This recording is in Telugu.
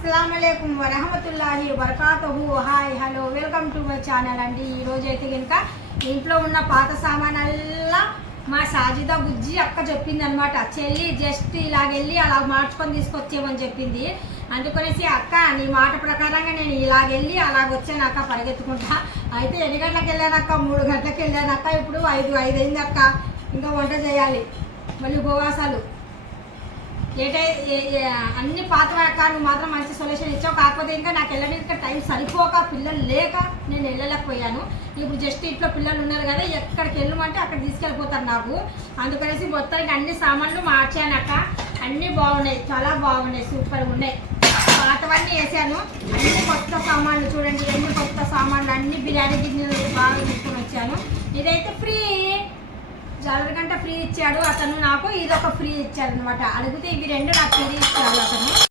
అస్సలాముఅలైకుం వరహమతుల్లాహి వబరకాతుహు. Hi hello welcome to my channel అండి. ఈరోజు అయితే కనుక ఇంట్లో ఉన్న పాత సామానల్లా మా సాజిదా బుజ్జి అక్క చెప్పింది అనమాట. చెల్లి జస్ట్ ఇలాగెళ్ళి అలా మార్చుకొని తీసుకొచ్చేమని చెప్పింది. అందుకనేసి అక్క నీ మాట ప్రకారంగా నేను ఇలాగెళ్ళి అలాగొచ్చాను అక్క పరిగెత్తుకుంటా. అయితే ఎన్ని గంటలకు వెళ్ళానక్క? 3 గంటలకు వెళ్ళానక్క. ఇప్పుడు 5 అయింది అక్క. ఇంకా వంట చేయాలి, మళ్ళీ ఉపవాసాలు అన్ని పాత అక్క. నువ్వు మాత్రం మంచి సొల్యూషన్ ఇచ్చావు. కాకపోతే ఇంకా నాకు వెళ్ళడానికి టైం సరిపోక పిల్లలు లేక నేను వెళ్ళలేకపోయాను. ఇప్పుడు జస్ట్ ఇంట్లో పిల్లలు ఉన్నారు కదా, ఎక్కడికి వెళ్ళమంటే అక్కడ తీసుకెళ్ళిపోతారు నాకు. అందుకనేసి మొత్తానికి అన్ని సామాన్లు మార్చాను అక్క. అన్నీ బాగున్నాయి, చాలా బాగున్నాయి, సూపర్గా ఉన్నాయి. పాతవన్నీ వేసాను, అన్ని కొత్త సామాన్లు చూడండి. ఎన్ని కొత్త సామాన్లు, అన్ని బిర్యానీ గిన్నెలు బాగా తీసుకొని వచ్చాను. ఇదైతే ఫ్రీ, $1 ఫ్రీ ఇచ్చాడు అతను నాకు. ఇది ఒక ఫ్రీ ఇచ్చాడు అనమాట. అడిగితే ఇవి 2 నాకు ఫ్రీ ఇచ్చాడు అతను.